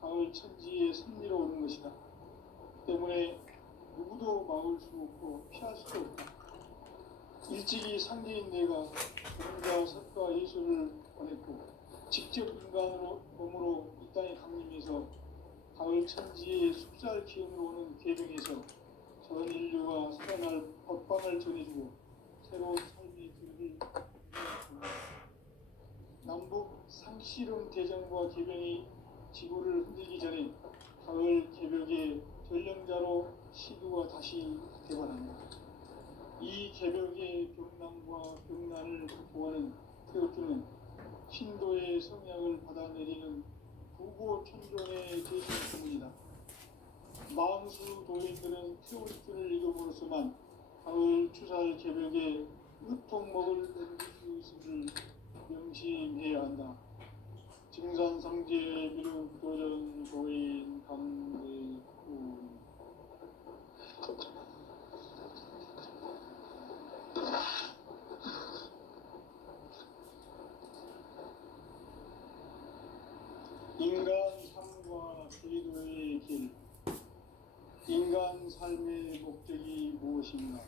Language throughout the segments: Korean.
가을 천지의 섭리로 오는 것이다. 때문에 누구도 막을 수 없고 피할 수도 없다. 일찍이 상계인 내가 공과 석과 예술을 보냈고 직접 인간으로 몸으로 이 땅에 강림해서 가을 천지의 숲살 기운으로 오는 계명에서 전 인류가 살아날 법방을 전해주고 새로운 삶의 길을 남북 상씨름 대전과 계병이 지구를 흔들기 전에 가을 개벽의 전령자로 시두가 다시 되관합니다. 이 개벽의 병난과 병난을 극복하는 태우주는 신도의 성약을 받아내리는 부고천종의 제신주문이다. 마음수 도인들은 태우주를 이름으로서만 가을 추살 개벽에 으통먹을 남길 수 있음을 명심해야 한다. 증산상제 미륵도전 도인 강대구 인간 삶과 제도의 길. 인간 삶의 목적이 무엇인가?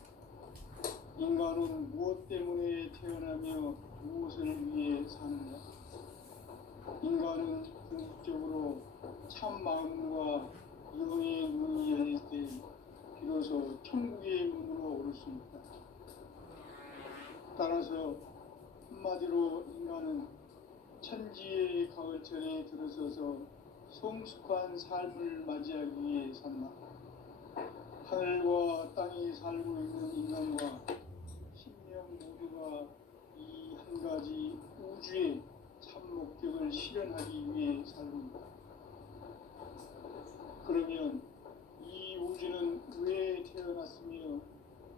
인간은 무엇 때문에 태어나며 무엇을 위해 사는가? 인간은 궁극적으로 참 마음과 영의 문이 열릴 때 비로소 천국의 문으로 오를 수 있다. 따라서 한마디로 인간은 천지의 가을철에 들어서서 성숙한 삶을 맞이하기 위해 산다. 하늘과 땅에 살고 있는 인간과 신명 모두가 이 한 가지 우주의 참 목적을 실현하기 위해 살고 있다. 그러면 이 우주는 왜 태어났으며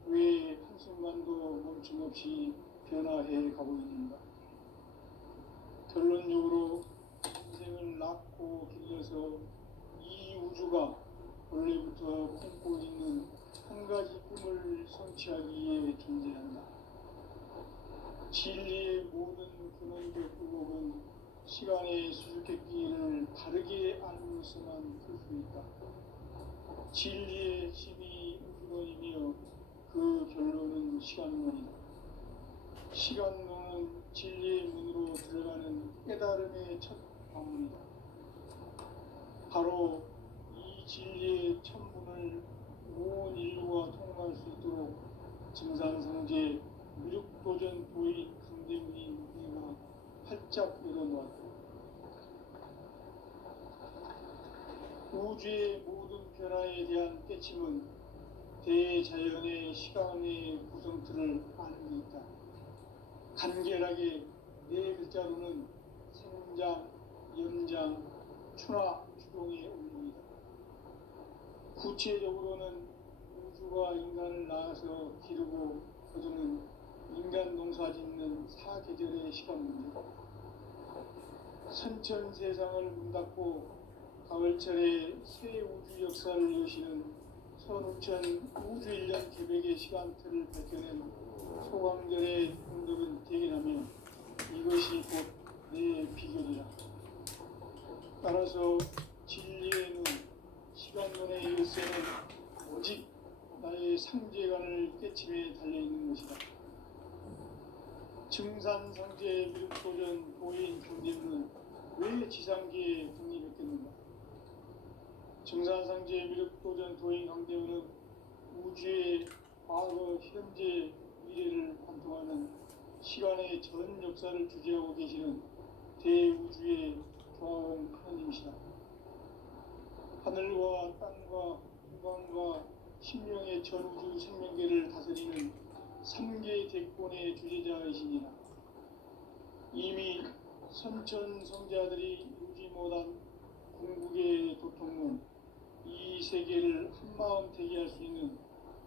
왜 한순간도 멈춤없이 변화해 가고 있는가? 결론적으로 인생을 낳고 길러서 이 우주가 원래부터 품고 있는 한 가지 꿈을 성취하기 위해 존재한다. 진리의 모든 근원적 의혹은 시간의 수수께끼를 바르게 알고서만 풀 수 있다. 진리의 핵심이 우주론이며 그 결론은 시간론이다. 시간론은 진리의 문으로 들어가는 깨달음의 첫 방문이다. 바로 이 진리의 첫 문을 온 인류가 통과할 수 있도록 증산성제 미륵도전 도인 강대문이 우리가 활짝 열어놓았다. 우주의 모든 변화에 대한 깨침은 대자연의 시간의 구성틀을 아는 데 있다. 간결하게 네 글자로는 생장, 연장, 추나 추동의 운동이다. 구체적으로는 우주가 인간을 낳아서 기르고 거두는 인간 농사 짓는 사계절의 시간 문제. 선천 세상을 문 닫고 가을철에 새 우주 역사를 여시는 선우천 우주 1년 계획의 시간틀을 밝혀낸 소강절의 공덕은 대견하며 이것이 곧 내 비결이라. 따라서 진리의 눈, 시간론의 열쇠는 오직 나의 상제관을 깨침에 달려있는 것이다. 증산상제 미륵도전 도인 경제문은 왜 지상계에 독립했겠는가? 증산상제 미륵도전 도인 강대문은 우주의 과거, 현재, 미래를 관통하는 시간의 전 역사를 주재하고 계시는 대우주의 조화원 하나님이시다. 하늘과 땅과 인간과 신명의 전우주 생명계를 다스리는 3개 대권의 주제자이시니라. 이미 선천성자들이 이루지 못한 궁극의 도통문, 이 세계를 한마음 되게 할 수 있는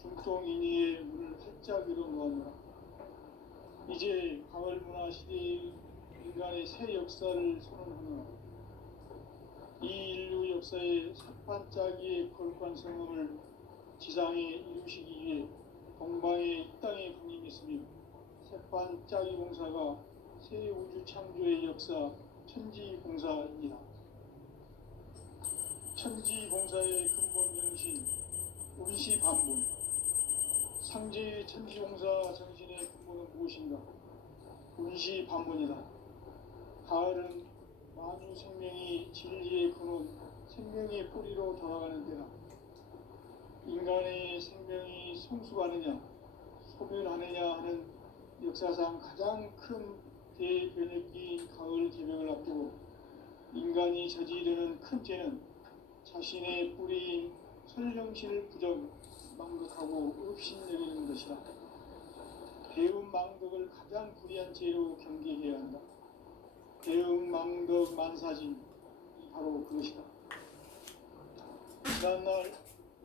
중통인의의 문을 활짝 열어놓았노라. 이제 가을 문화 시대의 인간의 새 역사를 선언하노라. 이 인류 역사의 삿반짜기의 거룩한 성험을 지상에 이루시기 위해 동방의 이 땅에 군림했으며 셋반짜기 공사가 새 우주 창조의 역사 천지공사입니다. 천지봉사의 근본 정신, 운시 반본. 상제의 천지봉사 정신의 근본은 무엇인가? 운시 반본이다. 가을은 만유 생명이 진리의 근원, 생명의 뿌리로 돌아가는 때다. 인간의 생명이 성숙하느냐, 소멸하느냐 하는 역사상 가장 큰 대변혁기인 가을 개명을 앞두고 인간이 저지르는 큰 죄는 자신의 뿌리인 설령신을 부정, 망극하고 업신여기는 것이다. 배움 망덕을 가장 불의한 죄로 경계해야 한다. 배움 망덕 만사진이 바로 그것이다. 지난날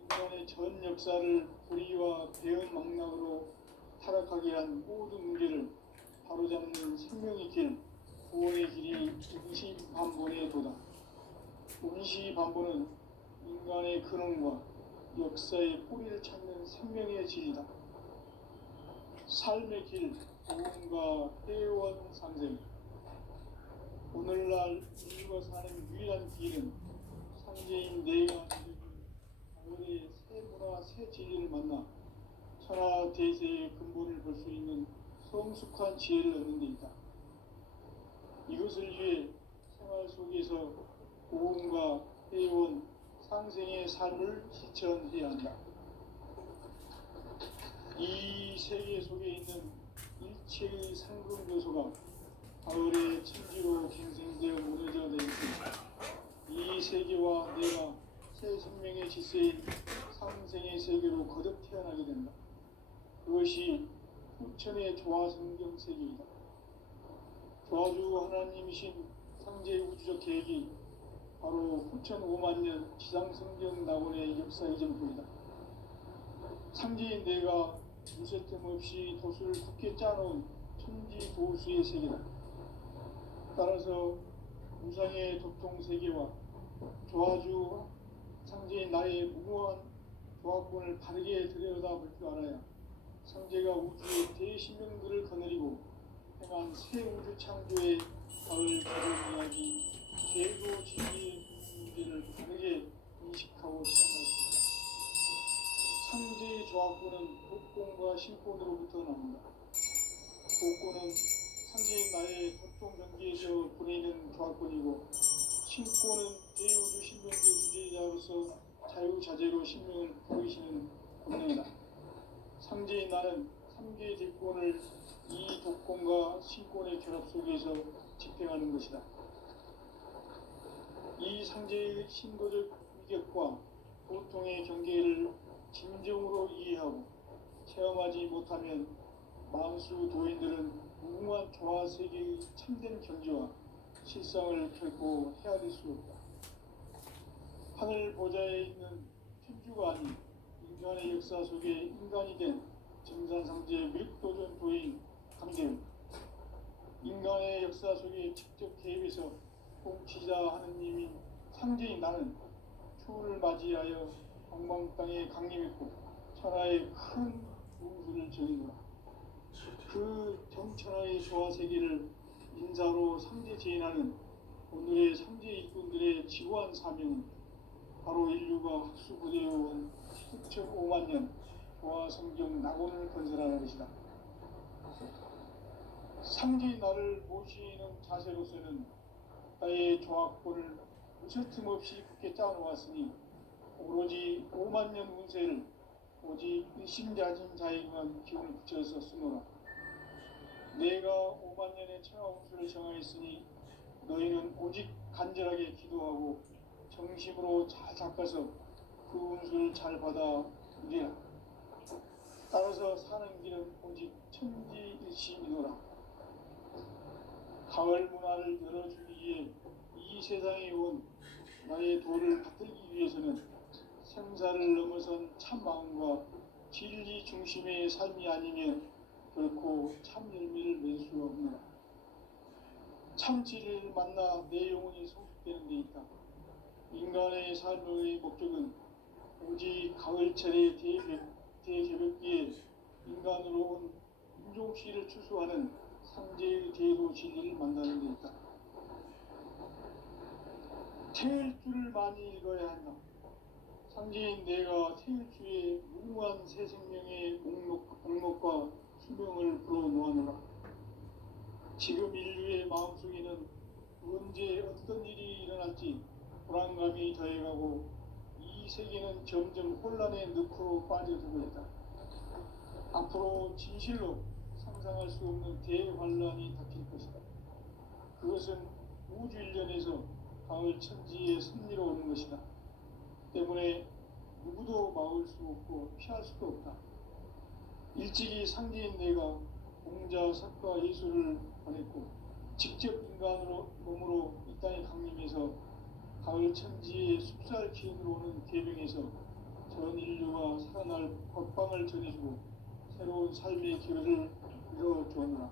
인간의 전 역사를 불의와 배움 망락으로 타락하게 한 모든 문제를 바로잡는 생명의 길, 구원의 길이 운시반본의 도다. 운시반본은 인간의 근원과 역사의 뿌리를 찾는 생명의 진리다. 삶의 길, 구원과 회원 상생. 오늘날 인류가 사는 유일한 길은 상제인 내가 가을의 새 문화, 새 진리를 만나 천하 대세의 근본을 볼 수 있는 성숙한 지혜를 얻는 데 있다. 이것을 위해 생활 속에서 고음과 회원, 상생의 삶을 실천해야 한다. 이 세계 속에 있는 일체의 상금 요소가 가을의 천지로 갱생되어 무너져 내리고 이 세계와 내가 새 생명의 질서인 상생의 세계로 거듭 태어나게 된다. 그것이 후천의 조화성경 세계이다. 조화주 하나님이신 상제 우주적 계획이 바로 후천 5만년 지상성경 낙원의 역사의 전부이다. 상제인 내가 무쇠틈 없이 도수를 굳게 짜놓은 천지 도수의 세계다. 따라서 무상의 도통 세계와 조화주 상제인 나의 무모한 조화권을 바르게 들여다볼 줄 알아야 상제가 우주의 대신명들을 거느리고 행한 새 우주 창조의 가을 개론 이야기, 제도 진리의 문제를 바르게 인식하고 체험할 수 있다. 상제의 조화권은 복권과 신권으로부터 나온다. 복권은 상제인 나의 도통 경계에서 보내는 조화권이고, 신권은 대우주 신명계 주제자로서 자유자재로 신명을 보이시는 권능이다. 상제인 나는 3개의 대권을 이 독권과 신권의 결합 속에서 집행하는 것이다. 이 상제의 신고적 위격과 보통의 경계를 진정으로 이해하고 체험하지 못하면 만수 도인들은 무궁한 조화 세계의 참된 경지와 실상을 결코 헤아릴 수 없다. 하늘 보좌에 있는 천주가 아닌 인간의 역사 속에 인간이 된 정산상제 밀도전 도인 강대훈, 인간의 역사 속에 직접 개입해서 통치자 하느님인 상제인 나는 추운을 맞이하여 방방 땅에 강림했고 천하의 큰 우주를 정의노라. 그 정천하의 조화 세계를 인사로 상제 제인하는 오늘의 상제 일꾼들의 지구한 사명은 바로 인류가 학수부대해온 6,5만 년 조화 성경 낙원을 건설하는 것이다. 상제인 나를 모시는 자세로서는 나의 조화권을 무쇠틈 없이 굳게 짜놓았으니 오로지 5만 년 운세를 오직 일심자진 자에게만 기운을 붙여서 쓰노라. 내가 5만 년의 천하 운수를 정하였으니 너희는 오직 간절하게 기도하고 정심으로 잘 닦아서 그 운수를 잘 받아 누리라. 따라서 사는 길은 오직 천지일심이노라. 가을 문화를 열어주기 위해 이 세상에 온 나의 도를 받들기 위해서는 생사를 넘어선 참 마음과 진리 중심의 삶이 아니면 결코 참 열매를 맺을 수 없노라. 참 진리를 만나 내 영혼이 성숙되는 데 있다. 인간의 삶의 목적은 오직 가을철의 대개벽기에 인간으로 온 인종시를 추수하는 상제의 대도 진리를 만나는 데 있다. 태일주를 많이 읽어야 한다. 상제인 내가 태일주의 무궁한 새 생명의 목록과 수명을 불어놓아노라. 지금 인류의 마음속에는 언제 어떤 일이 일어날지 불안감이 더해가고 이 세계는 점점 혼란의 늪으로 빠져들고 있다. 앞으로 진실로 상상할 수 없는 대환란이 닥칠 것이다. 그것은 우주 일련에서 가을 천지에 섭리로 오는 것이다. 때문에 누구도 막을 수 없고 피할 수도 없다. 일찍이 상제인 내가 공자, 석가, 예수를 보냈고 직접 인간으로 몸으로 이 땅에 강림해서 가을 천지의 숲살 기운으로 오는 계명에서 전 인류가 살아날 법방을 전해주고 새로운 삶의 기회를 이뤄주었노라.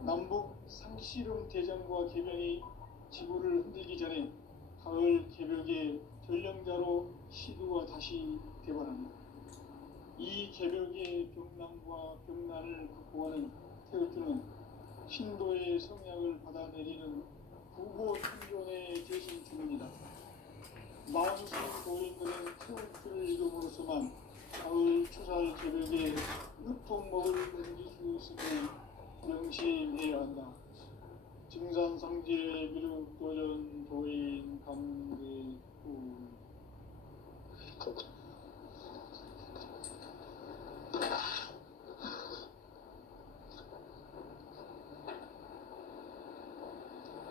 남북 상씨름 대전과 계명이 지구를 흔들기 전에 가을 개벽의 전령자로 시두가 다시 되관합니다. 이 개벽의 병난과 병난을 극복하는 태극주는 신도의 성약을 받아내리는 부고 천존의 대신 주문이다. 마음신 도인들은 태극주를 이름으로서만 가을 추살 개벽의 으통목을 넘길 수 있음을 명심해야 한다. 증산상제 미륵도전 도인 강대구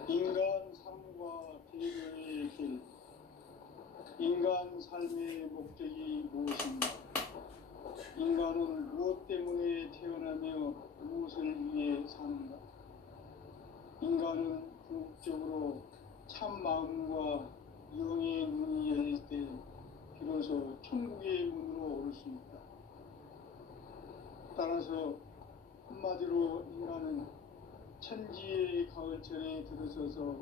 인간 삶과 계명의 길. 인간 삶의 목적이 무엇인가? 인간은 무엇 때문에 태어나며 무엇을 위해 사는가? 인간은 궁극적으로 참 마음과 영의 문이 열릴 때 비로소 천국의 문으로 오를 수 있다. 따라서 한마디로 인간은 천지의 가을철에 들어서서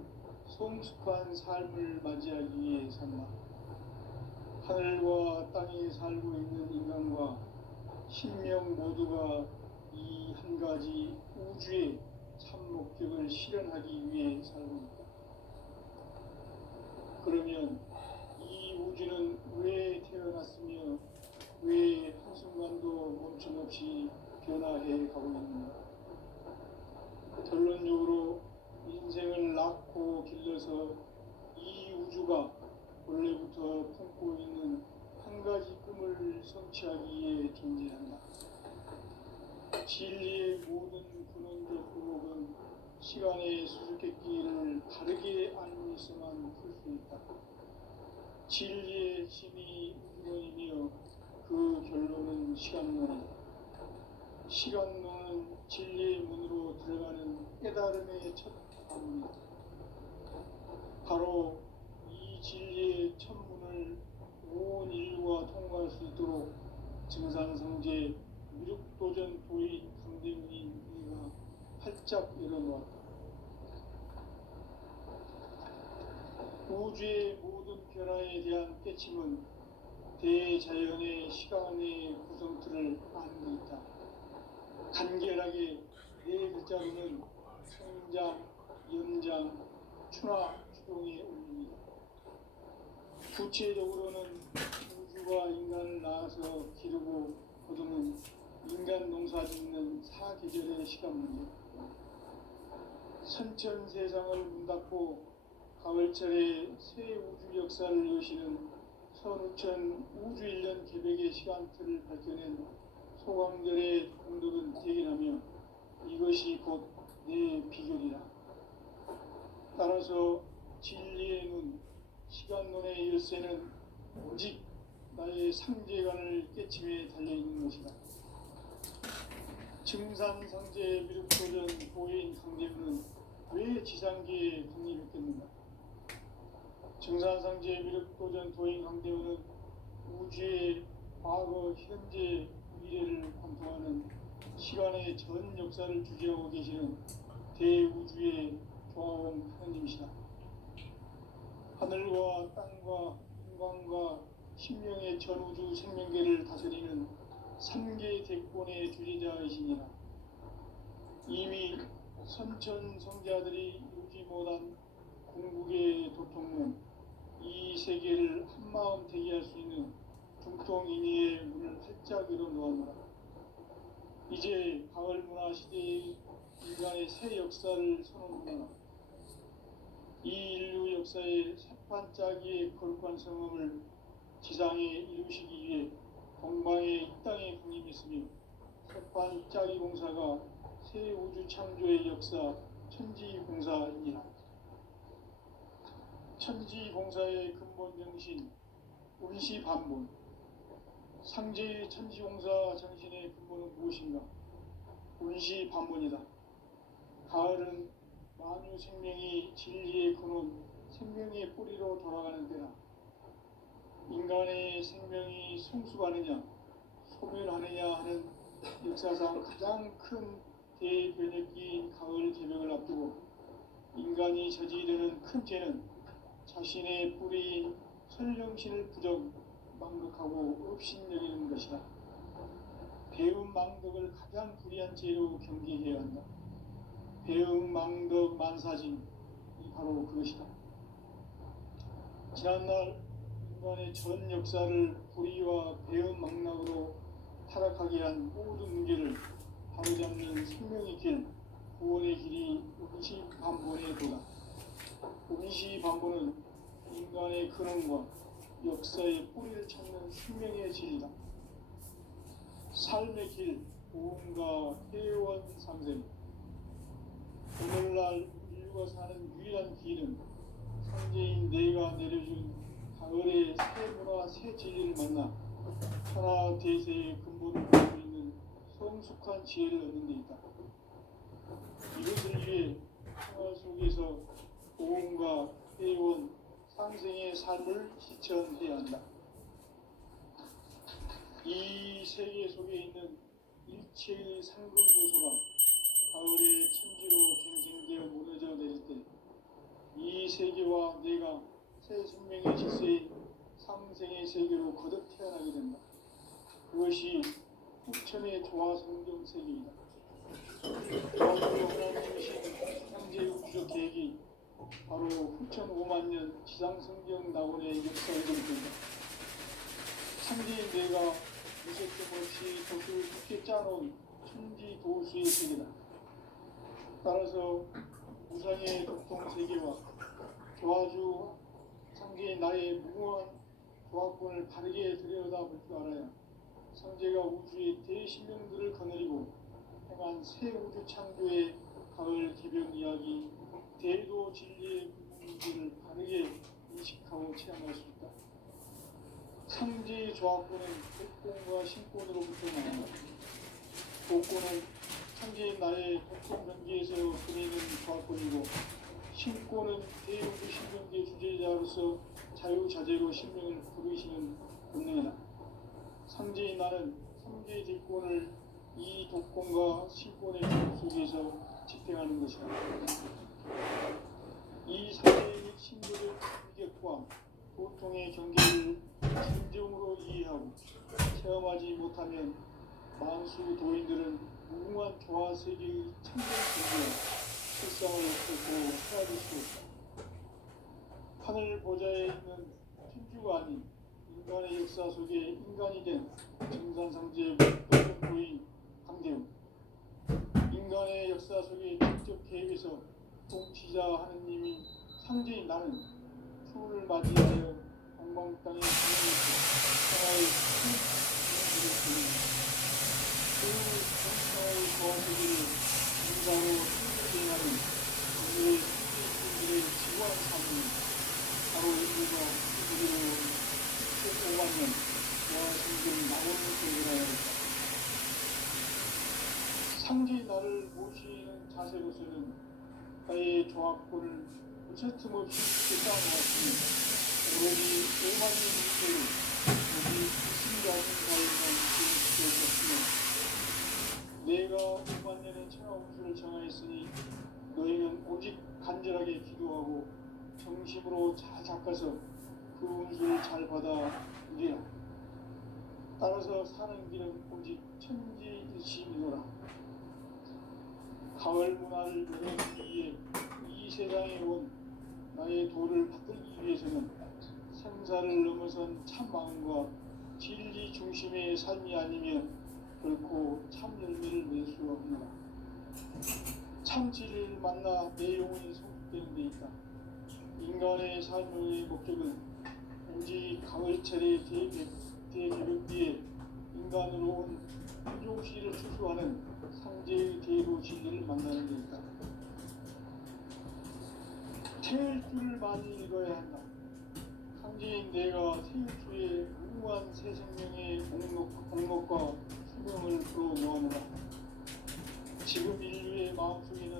성숙한 삶을 맞이하기 위해 산다. 하늘과 땅에 살고 있는 인간과 신명 모두가 이 한 가지 우주의 참 목적을 실현하기 위해 살고 있다. 그러면 이 우주는 왜 태어났으며 왜 한순간도 멈춤없이 변화해 가고 있는가? 결론적으로 인생을 낳고 길러서 이 우주가 원래부터 품고 있는 한 가지 꿈을 성취하기 위해 존재한다. 진리의 모든 근원적 의혹은 시간의 수수께끼를 바르게 알고 있어만 풀 수 있다. 진리의 힘이 우주론이며 그 결론은 시간론이다. 시간론은 진리의 문으로 들어가는 깨달음의 첫 방문이다. 바로 이 진리의 첫 문을 온 인류가 통과할 수 있도록 증산성제 미륵도전 도인 강대문인 이가 활짝 열어놓았다. 우주의 모든 변화에 대한 깨침은 대자연의 시간의 구성틀을 아는 데 있다. 간결하게 네 글자로는 성장, 연장, 추나 추동의 원리입니다. 구체적으로는 우주가 인간을 낳아서 기르고 거두는 인간 농사 짓는 사계절의 시간 문제. 선천 세상을 문 닫고 가을철에 새 우주 역사를 여시는 선우천 우주 1년 개백의 시간틀을 밝혀낸 소강절의 공덕은 대견하며 이것이 곧 내 비결이라. 따라서 진리의 눈, 시간론의 열쇠는 오직 나의 상제관을 깨침에 달려있는 것이다. 증산상제 미륵도전 도인 강대문은 왜 지상계에 강림했겠는가? 증산상제 미륵도전 도인 강대문은 우주의 과거, 현재, 미래를 관통하는 시간의 전 역사를 주재하고 계시는 대우주의 조화원 하느님이시다. 하늘과 땅과 인간과 신명의 전우주 생명계를 다스리는 3개 대권의 주재자이시니라. 이미 선천 성자들이 이루지 못한 궁극의 도통문, 이 세계를 한마음 되게 할 수 있는 중통인의의 문을 활짝 열어놓았노라. 이제 가을 문화 시대의 인간의 새 역사를 선언하노라. 이 인류 역사의 새판짜기의 거룩한 성음을 지상에 이루시기 위해 동방의 이 땅에 군림했으며 새판짜기 공사가 새 우주 창조의 역사 천지공사이니라. 천지공사의 근본 정신 운시반본. 상제의 천지공사 정신의 근본은 무엇인가? 운시반본이다. 가을은 만유 생명이 진리의 근원, 생명의 뿌리로 돌아가는 때다. 인간의 생명이 성숙하느냐, 소멸하느냐 하는 역사상 가장 큰 대변혁기인 가을 개벽을 앞두고 인간이 저지르는 큰 죄는 자신의 뿌리인 설령신을 망극하고 업신여기는 것이다. 배은망덕을 가장 불의한 죄로 경계해야 한다. 배은망덕 만사진이 바로 그것이다. 지난날 인간의 전 역사를 불의와 배은망락으로 타락하게 한 모든 문제를 바로잡는 생명의 길, 구원의 길이 운시반본의 도다. 운시반본은 인간의 근원과 역사의 뿌리를 찾는 생명의 진리다. 삶의 길, 보험과 회원 상생. 오늘날 인류가 사는 유일한 길은 상제인 내가 내려준 가을의 새 문화, 새 진리를 만나 천하 대세의 근본을 보고 있는 성숙한 지혜를 얻는 데 있다. 이것을 위해 생활 속에서 보험과 회원, 상생의 삶을 실천해야 한다. 이 세계 속에 있는 일체의 상금 요소가 가을의 천지로 갱생되어 무너져 내릴 때 이 세계와 내가 새 생명의 질서인 상생의 세계로 거듭 태어나게 된다. 그것이 후천의 조화성경 세계이다. 조화성경 하나님이신 현재 우주적 계획이 바로 후천 5만 년 지상성경 낙원의 역사를 전된다. 상제인 내가 무색점 없이 덫을 깊게 짜놓은 천지도수의 세계다. 따라서 우상의 독통 세계와 조화주 상제인 나의 무궁한 조화권을 바르게 들여다볼 줄 알아야 상제가 우주의 대신령들을 거느리고 행한 새 우주 창조의 가을 개벽 이야기, 대도 진리의 문제를 바르게 인식하고 체험할 수 있다. 상제의 조화권은 독권과 신권으로부터 나온다. 독권은 상제인 나의 독권 경계에서 그리는 조화권이고, 신권은 대우주 신경계 주제자로서 자유자재로 신명을 부르시는 본능이다. 상제인 나는 상제 뒷권을 이 독권과 신권의 조 속에서 집행하는 것이다. 이 상제의 신도적 위격과 고통의 경계를 진정으로 이해하고 체험하지 못하면 만수 도인들은 무궁한 조화 세계의 천정 세계와 실상을 걷고 헤아릴 수 없다. 하늘 보좌에 있는 천주가 아닌 인간의 역사 속에 인간이 된 정산상제의 독보인 강대우. 인간의 역사 속에 직접 개입해서 통치자 하느님인 상제인 나는 추운을 맞이하여 동방 땅에 진행했고 평화의 큰 기능들을 보입니다. 그 평화의 조화세계를 인사로 행하는 오늘의 신들의 지구한 삶은 바로 인류가 세계로 5만 년 조화성경 낙원을 개설하였다. 상제의 나를 모시는 자세로서는 나의 조화권을 무채틈 없이 깊게 쌓아놓았으며 오로지 5만 년 이내로 오직 불신자인 자에만 지을 수 없었으며 내가 5만 년의 천하 운수를 정하였으니 너희는 오직 간절하게 기도하고 정심으로 잘 닦아서 그 운수를 잘 받아 누리라. 따라서 사는 길은 오직 천지일심이노라. 가을 문화를 누리기 위해 이 세상에 온 나의 도를 받들기 위해서는 생사를 넘어선 참 마음과 진리 중심의 삶이 아니면 결코 참 열매를 낼 수 없노라. 참 진리를 만나 내 영혼이 성숙되는 데 있다. 인간의 삶의 목적은 오직 가을철의 대개벽 뒤에 인간으로 온 인종시를 추수하는 상제의 대로 진리를 만나는 데 있다. 태일 줄을 많이 읽어야 한다. 상제인 내가 태일 주의 무궁한 새 생명의 공목과 수명을 불어모아노라. 지금 인류의 마음속에는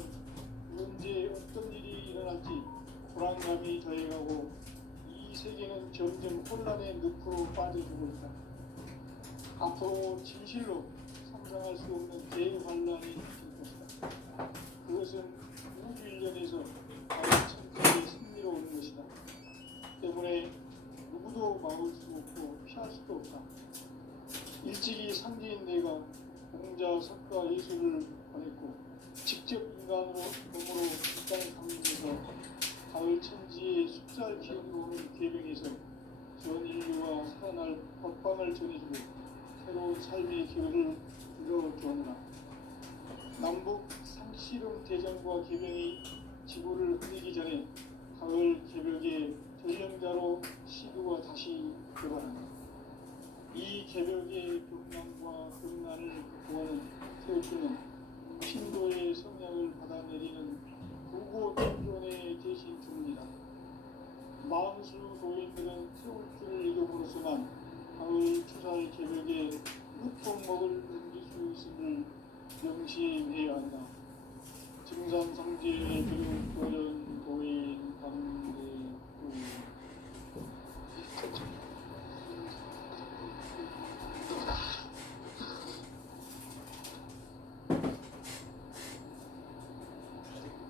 언제 어떤 일이 일어날지 불안감이 더해가고 이 세계는 점점 혼란의 늪으로 빠져들고 있다. 앞으로 진실로 상상할 수 없는 대환란이 생길 것이다. 그것은 우주 일련에서 천지의 승리로 오는 것이다. 때문에 누구도 막을 수 없고 피할 수도 없다. 일찍이 상제인 내가 공자, 석가, 예수를 보냈고 직접 인간으로 몸으로 이 땅에 강림해서 가을 천지의 숫살 기운으로 오는 계명에서 전 인류와 살아날 법방을 전해주고 새로운 삶의 기회를 이뤄주었노라. 남북 상씨름 대전과 계명이 지구를 흘리기 전에 가을 개벽의 전령자로 시도가 다시 들어간다. 이 개벽의 병난과 병난을 극복하는 태우주는 신도의 성량을 받아내리는 부고 천존의 대신 주문이다. 마음수 도인들은 태울주를 이름으로서만 가을 추살 개벽의 유통목을 넘길 수 있음을 명심해야 한다. 증산성제의 교육도전 도인 강대구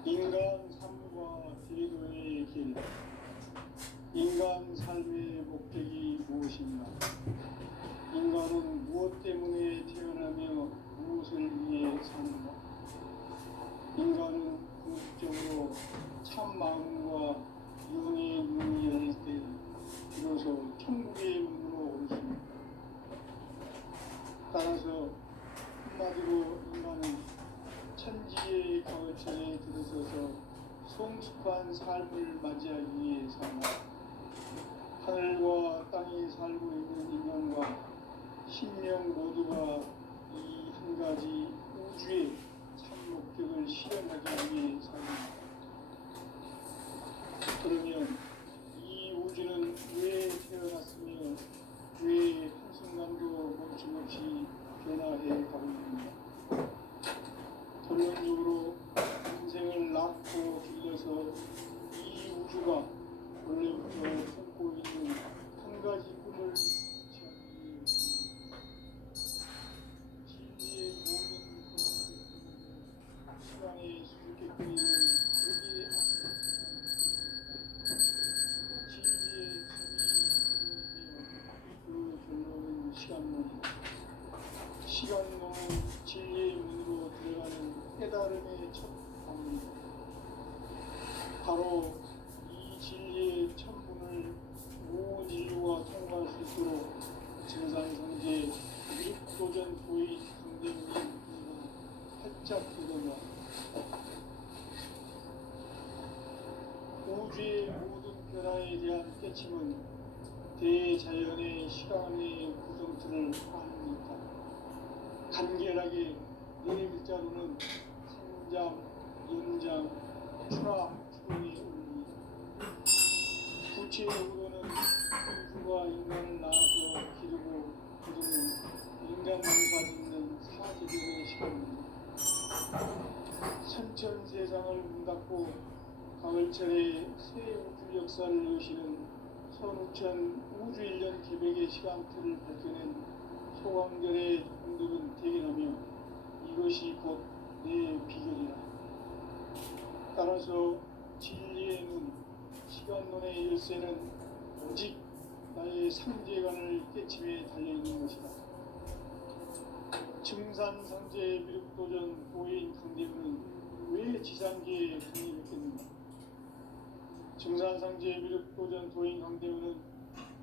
인간 삶과 제도의 길. 인간 삶의 목적이 무엇인가? 인간은 무엇 때문에 태어나며 무엇을 위해 사는가? 인간은 궁극적으로 참 마음과 영의 눈이 열릴 때 비로소 천국의 문으로 올 수 있다. 따라서 한마디로 인간은 천지의 가을철에 들어서서 성숙한 삶을 맞이하기 위해 산다. 하늘과 땅에 살고 있는 인간과 신명 모두가 이 한 가지 우주의 참 목적을 실현하기 위해 산다. 그러면 이 우주는 왜 태어났으며 왜 한순간도 멈춤없이 변화해 가고 있는가? 결론적으로 인생을 낳고 길러서 이 우주가 원래부터 품고 있는 한 가지 꿈을 지향하기 위해 진리의 모든 시간의 수수께끼를 거기에 진리의 집이 그 결론은 시간론이다. 시간론은 진리의 문으로 들어가는 깨달음의 첫 방문이다. 바로 이 진리의 첫 문을 온 인류가 통과할 수 있도록 증산성제 미륵도전 도의 강대문이 활짝 열린다. 우주의 모든 변화에 대한 깨침은 대자연의 시간의 구성틀을 아는 듯다. 간결하게 네 글자로는 생장, 연장, 출하, 출원이 올립니다. 구체적으로는 우주가 인간을 낳아서 기르고 거두는 인간 농사 짓는 사제국의 시간입니다. 선천 세상을 문 닫고 가을철에 새 우주 역사를 여시는 선우천 우주 1년 개벽의 시간틀을 밝혀낸 소강결의 공덕은 대견하며 이것이 곧 내 비결이라. 따라서 진리의 눈, 시간론의 열쇠는 오직 나의 상제관을 깨침에 달려있는 것이다. 증산상제 미륵도전 도인 강대문은 왜 지상계에 강림했겠는가? 증산상제 미륵도전 도인 강대우는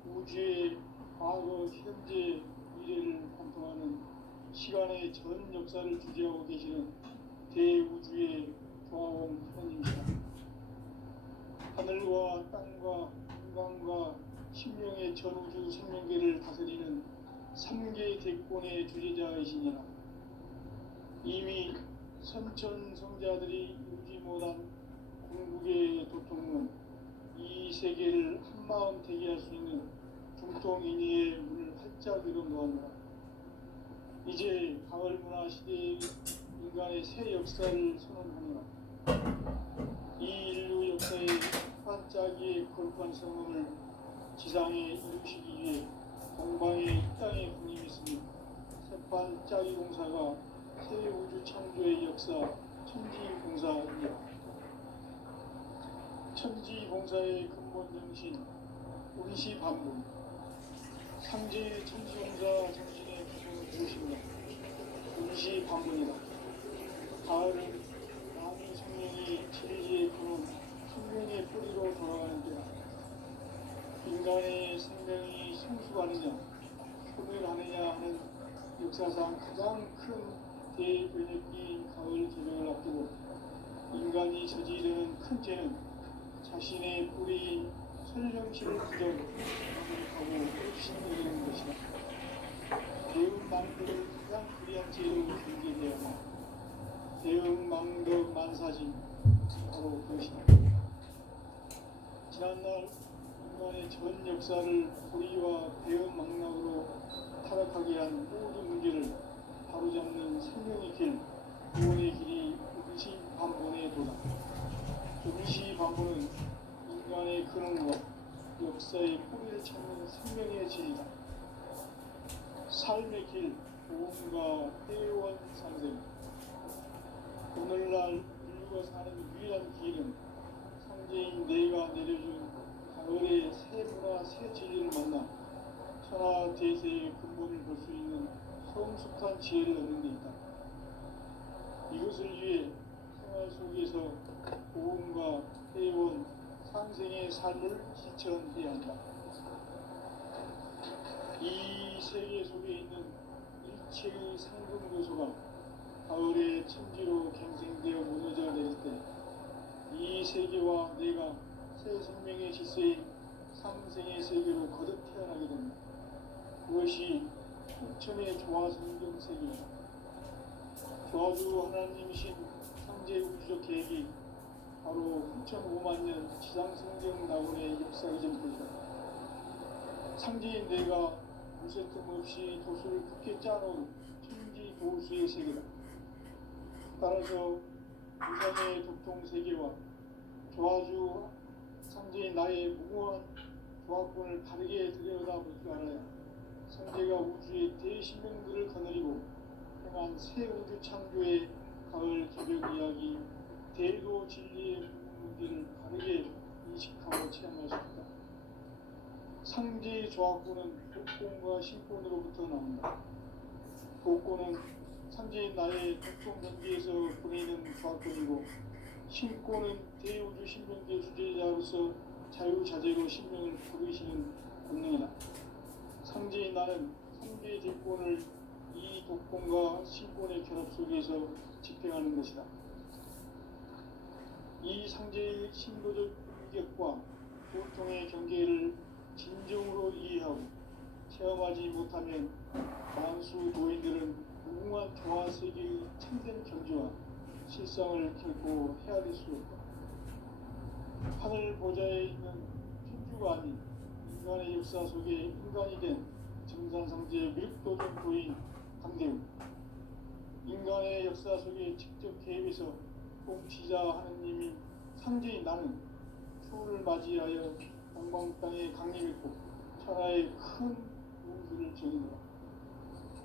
우주의 과거, 현재, 미래를 관통하는 시간의 전 역사를 주재하고 계시는 대우주의 조화원 하나님이시다. 하늘과 땅과 인간과 신명의 전우주 생명계를 다스리는 3개 대권의 주재자이시니라. 이미 선천성자들이 이루지 못한 궁극의 도통은 이 세계를 한마음 되게 할 수 있는 중통인의의 문을 활짝 열어놓았노라. 이제 가을 문화 시대의 인간의 새 역사를 선언하노라. 이 인류 역사의 반짝이의 거룩한 성공을 지상에 이루시기 위해 동방의 땅에 군림했으니 새반짝이 공사가 새 우주 창조의 역사 천지공사입니다. 천지공사의 근본 정신 운시반분, 상제 천지공사 정신의 기본을 무엇입니다. 운시반분이다. 가을은 나무 생명이 진리의 근원, 생명의 뿌리로 돌아가는 때다. 인간의 생명이 성숙하느냐, 소멸하느냐 하는 역사상 가장 큰 대변혁기인 가을 개명을 앞두고 인간이 저지르는 큰 죄는 자신의 뿌리인 설령실을 부정하고 흡신되는 것이다. 대응망덕을 가장 불리한 죄로 경계되어야 한다. 대응망덕 만사진 바로 그것이다. 지난날 인간의 전 역사를 불의와 대응망락으로 타락하게 한 모든 문제를 바로잡는 생명의 길, 구원의 길이 운시반본의 도다. 운시반본은 인간의 근원과 역사의 뿌리를 찾는 생명의 질이다. 삶의 길, 보험과 회원 상생. 오늘날 인류가 사는 유일한 길은 상제인 내가 내려준 가을의 새 문화, 새 진리를 만나 천하 대세의 근본을 볼 수 있는 성숙한 지혜를 얻는 데 있다. 이것을 위해 생활 속에서 보험과 회원, 상생의 삶을 실천해야 한다. 이 세계 속에 있는 일체의 상금 요소가 가을의 천지로 갱생되어 무너져 내릴 때 이 세계와 내가 새 생명의 질서인 상생의 세계로 거듭 태어나게 됩니다. 그것이 흑천의 조화성경 세계이다. 조화주 하나님이신 상제 우주적 계획이 바로 9,5만 년 지상성경 낙원의 역사 이전부이다. 상제인 내가 무쇠 틈 없이 도수를 굳게 짜놓은 천지 도수의 세계다. 따라서 우상의 독통 세계와 조화주 상제인 나의 무모한 조합권을 바르게 들여다볼 줄 알아야 상제가 우주의 대신명들을 거느리고 행한 새 우주 창조의 가을 개벽 이야기, 대도 진리의 문제를 바르게 인식하고 체험할 수 있다. 상제의 조합권은 독권과 신권으로부터 나온다. 독권은 상제인 나의 독권 경계에서 보내는 조합권이고, 신권은 대우주 신명계 주제자로서 자유자재로 신명을 부르시는 권능이다. 상제인 나는 상제의 대권을 이 독권과 신권의 결합 속에서 집행하는 것이다. 이 상제의 신도적 인격과 보통의 경계를 진정으로 이해하고 체험하지 못하면 만수 도인들은 무궁한 조화세계의 참된 경지와 실상을 결코 헤아릴 수 없다. 하늘 보좌에 있는 천주가 아닌 인간의 역사 속에 인간이 된 증산상제의 미륵도전 도인 강대우. 인간의 역사 속에 직접 개입해서 통치자 하느님인 상제인 나는 추후를 맞이하여 동방 땅에 강림했고 천하의 큰 운수를 정의노라.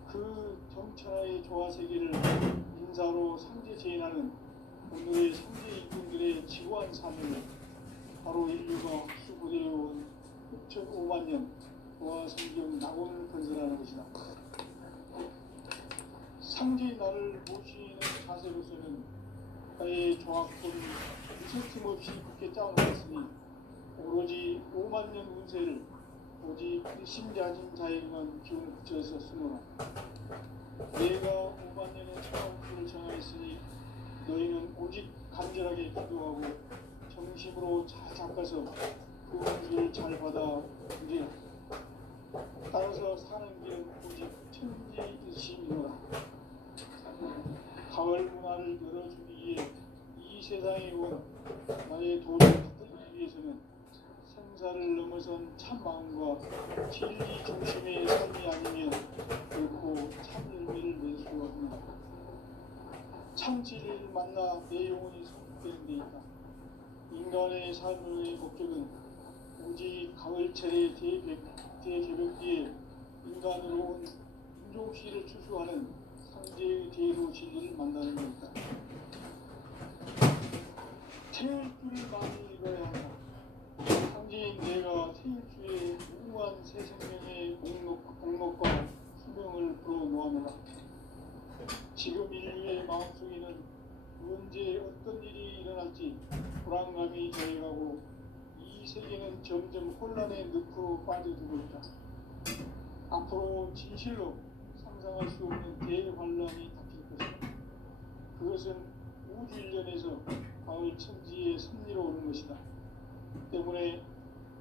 그 정천하의 조화세계를 인사로 상제 제인하는 오늘의 상제 인군들의 지고한 사명은 바로 인류가 수고되어온 6,500만 년 조화성경 낙원을 건설하는 것이다. 상제인 나를 모시는 자세로서는 나의 조합권이 무슨 틈없이 굳게 짜놓았으니 오로지 5만 년 운세를 오직 일심자진 자에게만 기운을 붙여서 쓰노라. 내가 5만 년의 천운수를 정하였으니 너희는 오직 간절하게 기도하고 정심으로 잘 잡아서 그 운수를 잘 받아 누리라. 따라서 사는 길은 오직 천지일심이노라. 가을 문화를 열어주기 위해 이 세상에 온 나의 도를 받기 위해서는 생사를 넘어선 참 마음과 진리 중심의 삶이 아니면 결코 참 열매를 낼 수가 없다. 참 진리를 만나 내 영혼이 성숙되는 데 있다. 인간의 삶의 목적은 오직 가을철의 대개벽기에 인간으로 온 인종씨를 추수하는 상제의 대로 진리를 만나는 것이다. 태울 줄을 많이 읽어야 한다. 상제인 내가 태울주의 무궁한 새 생명의 공목과 수명을 불어놓아노라. 지금 인류의 마음속에는 언제 어떤 일이 일어날지 불안감이 저해가고 이 세계는 점점 혼란의 늪으로 빠져들고 있다. 앞으로 진실로 상상할 수 없는 대환란이 닥칠 것이다. 그것은 우주 일련에서 가을 천지의 섭리로 오는 것이다. 때문에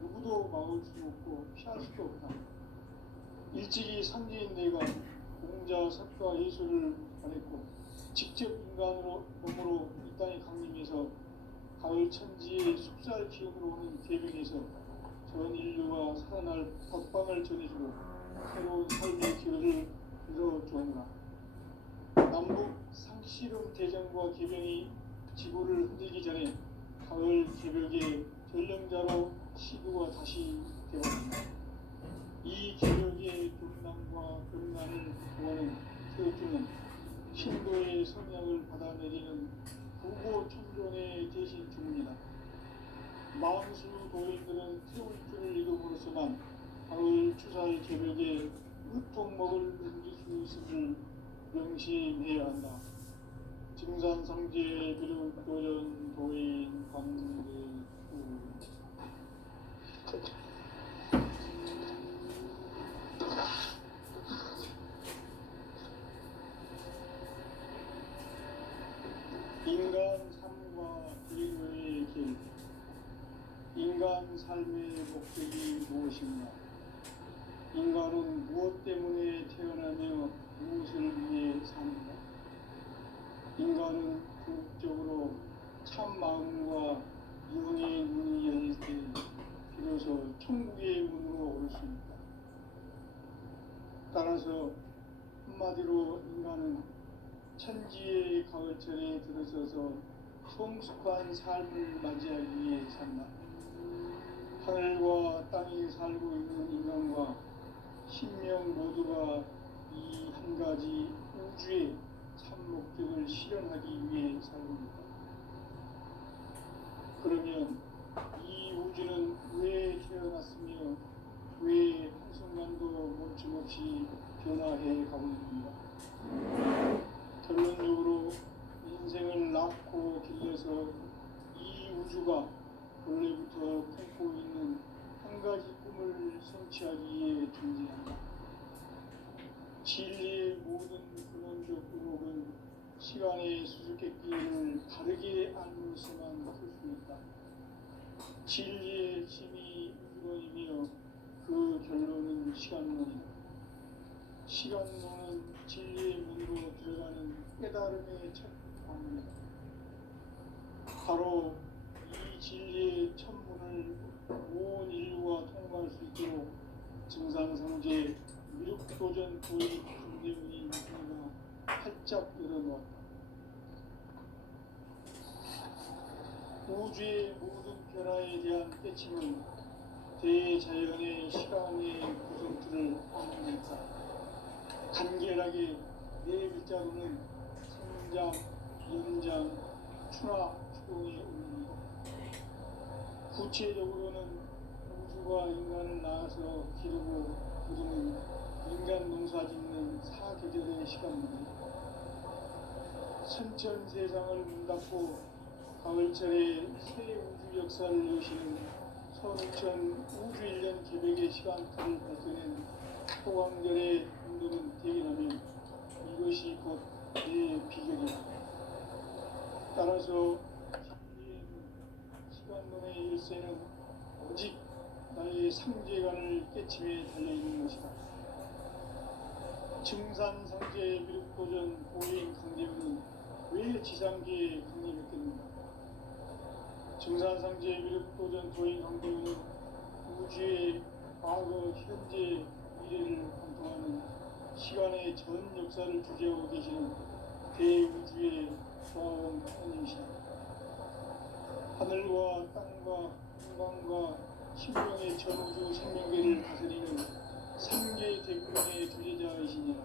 누구도 막을 수 없고 피할 수도 없다. 일찍이 상제인 내가 공자, 석가, 예수를 보냈고 직접 인간으로 몸으로 이 땅에 강림해서 가을 천지의 숲살 기운으로 오는 계명에서 전 인류가 살아날 법방을 전해주고 새로운 삶의 기회를 열어주었노라. 남북 상씨름 대전과 계명이 지구를 흔들기 전에 가을 개벽의 전령자로 시구가 다시 되었습니다. 이 개벽의 금남과 금난을 구하는 태우주는 신도의 성향을 받아내리는 부고 천존의 대신 주문이다. 마음수 도인들은 태울주를 이름으로서만 가을 추살 개벽에 으통먹을 넘길 수 있음을 명심해야 한다. 증산상제 비륵도전 도인 관대후. 인간 삶과 인류의 길. 인간 삶의 목적이 무엇인가? 인간은 무엇 때문에 태어나며 무엇을 위해 사는가? 인간은 궁극적으로 참 마음과 영의 문이 열릴 때 비로소 천국의 문으로 오를 수 있다. 따라서 한마디로 인간은 천지의 가을철에 들어서서 성숙한 삶을 맞이하기 위해 산다. 하늘과 땅에 살고 있는 인간과 신명 모두가 이 한 가지 우주의 참 목적을 실현하기 위해 살고 있다. 그러면 이 우주는 왜 태어났으며 왜 한순간도 멈춤없이 변화해 가고 있는가? 결론적으로 인생을 낳고 길러서 이 우주가 원래부터 품고 있는 한 가지 꿈을 성취하기 위해 존재한다. 진리의 모든 근원적 의목은 시간의 수수께끼를 다르게 알면서만 풀 수 있다. 진리의 힘이 우주론이며 그 결론은 시간론이다. 시간론은 진리의 문으로 들어가는 깨달음의 첫 방문이다. 바로 이 진리의 첫 문을 온 인류가 통과할 수 있도록 증상상제 미륵도전 도의 군대문이 우리가 활짝 열어놓았다. 우주의 모든 변화에 대한 깨침은 대자연의 시간의 구성틀을 확인했다. 간결하게 네 글자로는 성장, 연장, 추나, 추동의 의미입니다. 구체적으로는 우주가 인간을 낳아서 기르고 기르는 인간 농사 짓는 사계절의 시간입니다. 선천 세상을 문닫고 가을철에 새 우주 역사를 여시는 서울천 우주 1년 계획의 시간표를 발견한 소강절의 운동은 대기라면 이것이 곧 내 비결이다. 따라서 시간론의 열쇠는 오직 나의 상제관을 깨침에 달려있는 것이다. 증산상제 미륵도전 고인 강림은 왜 지상계에 강림했겠는가? 증산상제 미륵도전 도인 강림은 우주의 과거, 현재, 미래를 관통하는 시간의 전 역사를 주재하고 계시는 대우주의 조화원 하나님이시다. 하늘과 땅과 한강과 신명의 전우주 생명계를 다스리는 삼계 대군의 주제자이시니라.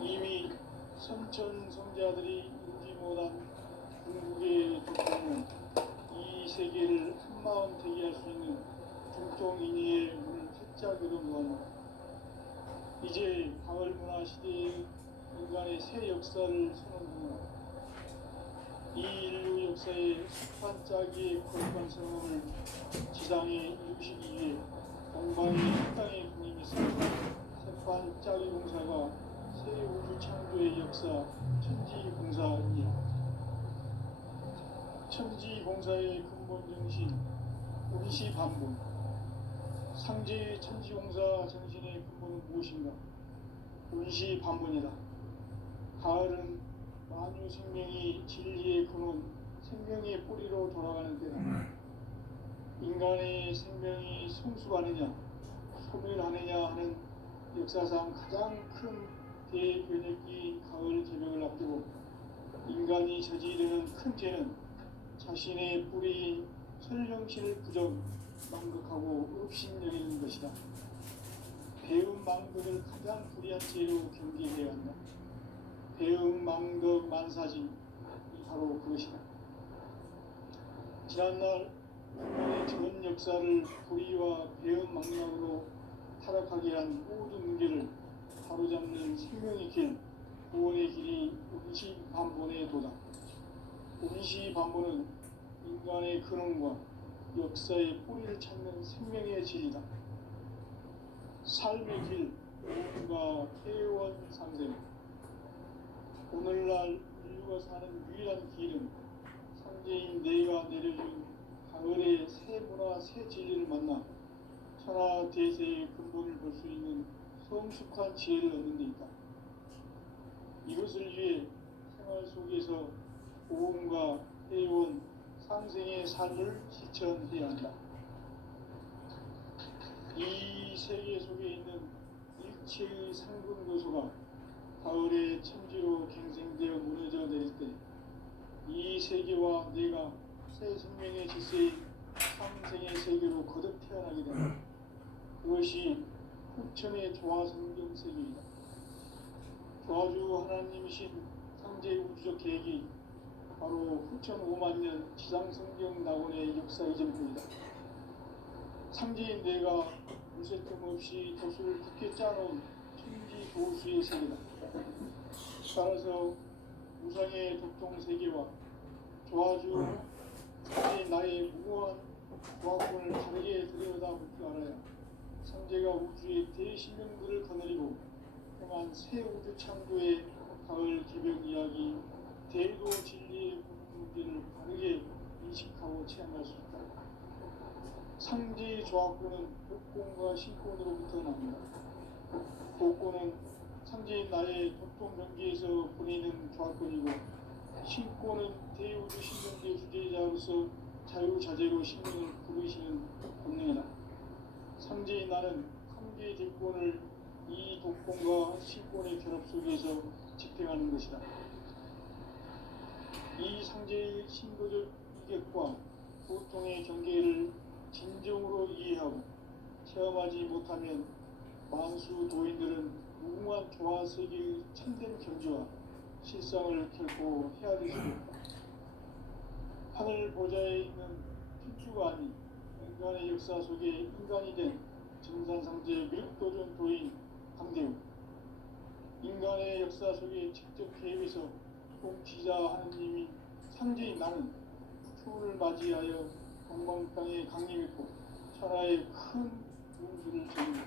이미 선천성자들이 이루지 못한 궁극의 도통은 이 세계를 한마음 되게 할 수 있는 중통인의의 문을 활짝여도 무한하다. 이제 가을 문화 시대의 인간의 새 역사를 선언하노라. 이 인류 역사의 반짝이의 거룩한 성함을 지상에 이루시기 위해 동방의 땅의 주님이서 새반짝이 공사가 새 우주 창조의 역사 천지공사이니라. 천지공사의 근본 정신 운시반본. 상제의 천지공사 정신의 근본은 무엇인가? 운시반본이다. 가을은 만유 생명이 진리의 근원, 생명의 뿌리로 돌아가는 때다. 인간의 생명이 성숙하느냐, 소멸하느냐 하는 역사상 가장 큰 대변혁기인 가을 개벽을 앞두고 인간이 저지르는 큰 죄는 자신의 뿌리인 설령신을 부정, 망극하고 업신여기는 것이다. 배움 망극을 가장 불의한 죄로 경계해야 한다. 배움 망극 만사진이 바로 그것이다. 지난날 인간의 전 역사를 불의와 배움 망락으로 타락하게 한 모든 문제를 바로잡는 생명의 길, 구원의 길이 운시반본의 도다. 운시반본은 인간의 근원과 역사의 뿌리를 찾는 생명의 진리다. 삶의 길, 오늘과 해원상생. 오늘날 인류가 사는 유일한 길은 상제인 내가 내려준 가을의 새 문화, 새 진리를 만나 천하 대세의 근본을 볼 수 있는 성숙한 지혜를 얻는 데 있다. 이것을 위해 생활 속에서 보험과 해원, 상생의 삶을 실천해야 한다. 이 세계 속에 있는 일체의 상분 요소가 가을의 천지로 갱생되어 무너져 내릴 때 이 세계와 내가 새 생명의 질서인 상생의 세계로 거듭 태어나게 된다. 그것이 후천의 조화성경 세계이다. 조화주 하나님이신 상제 우주적 계획이 바로 후천 5만 년 지상성경 낙원의 역사 이전표이다. 상제인 내가 물새틈 없이 돛을 굳게 짜놓은 천지 조수의 세계다. 따라서 우상의 도통 세계와 조화주 상제인 나의 무모한 조화권을 다르게 들여다볼 줄 알아야 상제가 우주의 대신령들을 거느리고 행한 새 우주 창조의 가을 개벽 이야기, 대도 진리의 문제를 바르게 인식하고 체험할 수 있다. 상제의 조화권은 복권과 신권으로부터 납니다. 복권은 상제인 나의 도통 경계에서 보내는 조화권이고, 신권은 대우주 신경계 주제자로서 자유자재로 신명을 부르시는 본능이다. 상제인 나는 상계 대권을 이 독권과 신권의 결합 속에서 집행하는 것이다. 이 상제의 신도적 이격과 보통의 경계를 진정으로 이해하고 체험하지 못하면 만수 도인들은 무궁한 조화 세계의 참된 경지와 실상을 결코 헤아릴 수 없다. 하늘 보좌에 있는 thiên 주가 아닌 인간의 역사 속에 인간이 된 증산상제 미륵도전 도인 강대우. 인간의 역사 속에 직접 개입해서 통치자 하느님이 상제인 나는 추운을 맞이하여 동방 땅에 강림했고 천하에 큰 문수를 지닙니다.